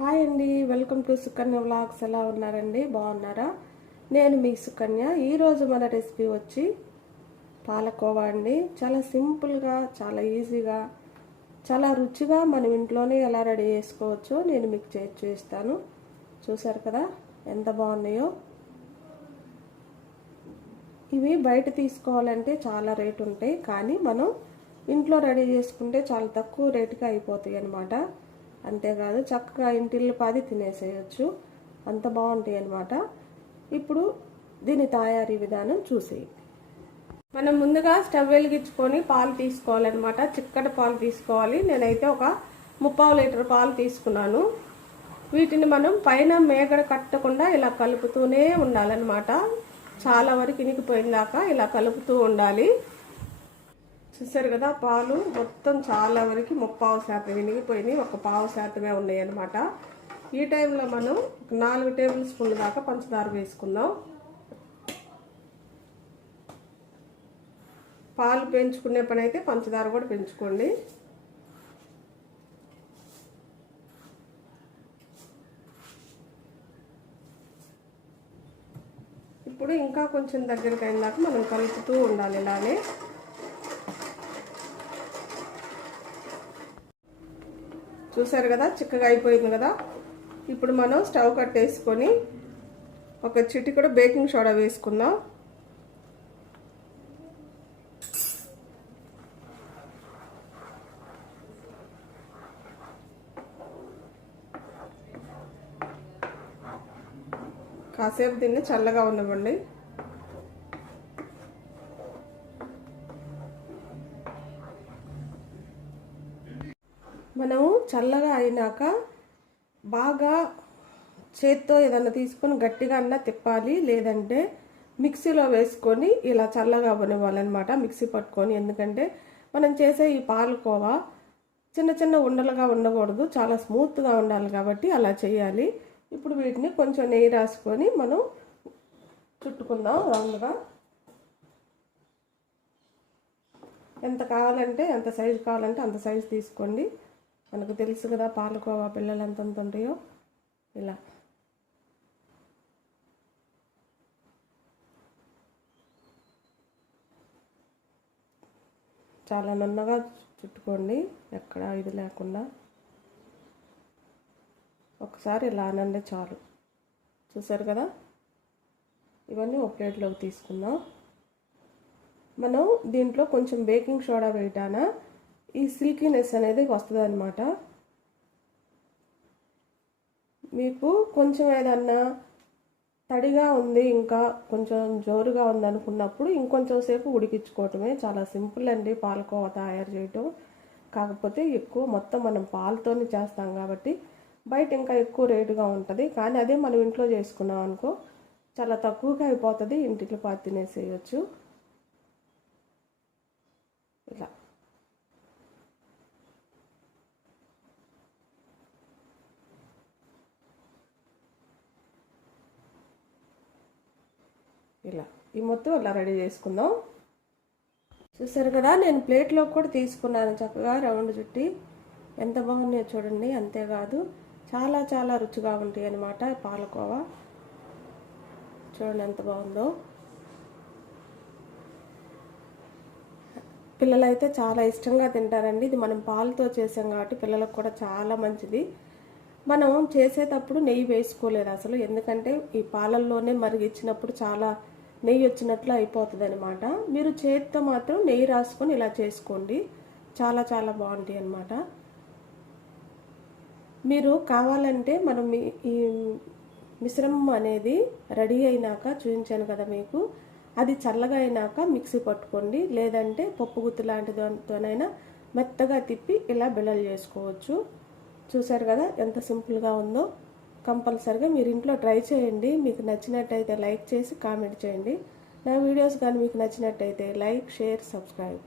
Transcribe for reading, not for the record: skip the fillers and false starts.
Hi అండి, welcome to Sukanya vlogs. ఎలా ఉన్నారండి? బాగున్నారా? నేను మీ సుకన్య. ఈరోజు మన రెసిపీ వచ్చి పాలకోవా అండి. చాలా సింపుల్గా, చాలా ఈజీగా, చాలా రుచిగా మనం ఇంట్లోనే ఎలా రెడీ చేసుకోవచ్చో నేను మీకు చేసి చూపిస్తాను. చూసారు కదా ఎంత బాగున్నాయో. ఇవి బయట తీసుకోవాలంటే చాలా రేటు ఉంటాయి, కానీ మనం ఇంట్లో రెడీ చేసుకుంటే చాలా తక్కువ రేటుకి అయిపోతాయి అన్నమాట. అంతేకాదు చక్కగా ఇంటిల్లు పాది తినేసేయచ్చు, అంత బాగుంటాయి అన్నమాట. ఇప్పుడు దీని తయారీ విధానం చూసి మనం ముందుగా స్టవ్ వెలిగించుకొని పాలు తీసుకోవాలన్నమాట. చిక్కటి పాలు తీసుకోవాలి. నేనైతే ఒక 3/4 లీటర్ పాలు తీసుకున్నాను. వీటిని మనం పైన మేగడ కట్టకుండా ఇలా కలుపుతూనే ఉండాలన్నమాట. చాలా వరకు ఇనికిపోయిన ఇలా కలుపుతూ ఉండాలి. చూసారు కదా, పాలు మొత్తం చాలా వరకు 30% వినిగిపోయినాయి, ఒక 1/2% ఉన్నాయి అన్నమాట. ఈ టైంలో మనం 4 టేబుల్ స్పూన్ల దాకా పంచదార వేసుకుందాం. పాలు పెంచుకునే పని అయితే పంచదార కూడా పెంచుకోండి. ఇప్పుడు ఇంకా కొంచెం దగ్గరికి అయిన దాకా మనం కలుపుతూ ఉండాలి ఇలానే. చూసారు కదా, చిక్కగా అయిపోయింది కదా. ఇప్పుడు మనం స్టవ్ కట్టేసుకొని ఒక చిటికెడు బేకింగ్ సోడా వేసుకుందాం. కాసేపు దీన్ని చల్లగా ఉండవండి. మనము చల్లగా అయినాక బాగా చేత్తో ఏదన్నా తీసుకొని గట్టిగా అన్నా తిప్పాలి, లేదంటే మిక్సీలో వేసుకొని ఇలా చల్లగా అవనివ్వాలన్నమాట, మిక్సీ పట్టుకొని. ఎందుకంటే మనం చేసే ఈ పాలకోవా చిన్న చిన్న ఉండలుగా ఉండకూడదు, చాలా స్మూత్గా ఉండాలి కాబట్టి అలా చేయాలి. ఇప్పుడు వీటిని కొంచెం నెయ్యి రాసుకొని మనం చుట్టుకుందాం రౌండ్గా. ఎంత కావాలంటే ఎంత సైజు కావాలంటే అంత సైజు తీసుకోండి. మనకు తెలుసు కదా పాలకోవా పిల్లలు ఎంత ఉంటాయో. ఇలా చాలా నున్నగా చుట్టుకోండి, ఎక్కడ ఇది లేకుండా. ఒకసారి ఇలా అనండి చాలు. చూసారు కదా, ఇవన్నీ ఒక ప్లేట్లోకి తీసుకుందాం. మనం దీంట్లో కొంచెం బేకింగ్ సోడా వేయటాన ఈ సిల్కీనెస్ అనేది వస్తుంది అన్నమాట. మీకు కొంచెం ఏదన్నా తడిగా ఉంది, ఇంకా కొంచెం జోరుగా ఉంది అనుకున్నప్పుడు ఇంకొంచెం సేపు ఉడికించుకోవటమే. చాలా సింపుల్ అండి పాలకోవా తయారు చేయటం. కాకపోతే ఎక్కువ మొత్తం మనం పాలతోనే చేస్తాం కాబట్టి బయట ఇంకా ఎక్కువ రేటుగా ఉంటుంది, కానీ అదే మనం ఇంట్లో చేసుకున్నాం అనుకో చాలా తక్కువగా అయిపోతుంది, ఇంటిలో పాతి తినేసేయచ్చు. ఇలా ఇలా ఈ మొత్తం అలా రెడీ చేసుకుందాం. చూసారు కదా, నేను ప్లేట్లో కూడా తీసుకున్నాను చక్కగా రౌండ్ చుట్టి. ఎంత బాగున్నాయో చూడండి. అంతేకాదు చాలా చాలా రుచిగా ఉంటాయి అన్నమాట పాలకోవా. చూడండి ఎంత బాగుందో. పిల్లలైతే చాలా ఇష్టంగా తింటారండి. ఇది మనం పాలతో చేసాం కాబట్టి పిల్లలకు కూడా చాలా మంచిది. మనం చేసేటప్పుడు నెయ్యి వేసుకోలేదు అసలు, ఎందుకంటే ఈ పాలల్లోనే మరిగిచ్చినప్పుడు చాలా నెయ్యి వచ్చినట్లు అయిపోతుంది అనమాట. మీరు చేతితో మాత్రం నెయ్యి రాసుకొని ఇలా చేసుకోండి, చాలా చాలా బాగుంటాయి అన్నమాట. మీరు కావాలంటే మనం ఈ మిశ్రమం అనేది రెడీ అయినాక చూపించాను కదా మీకు, అది చల్లగా అయినాక మిక్సీ పట్టుకోండి, లేదంటే పప్పు గుత్తి లాంటి దాంతోనైనా మెత్తగా తిప్పి ఇలా బిళ్ళలు చేసుకోవచ్చు. చూసారు కదా ఎంత సింపుల్గా ఉందో. కంపల్సరిగా మీరు ఇంట్లో ట్రై చేయండి. మీకు నచ్చినట్టయితే లైక్ చేసి కామెంట్ చేయండి. నా వీడియోస్ కానీ మీకు నచ్చినట్టయితే లైక్, షేర్, సబ్స్క్రైబ్.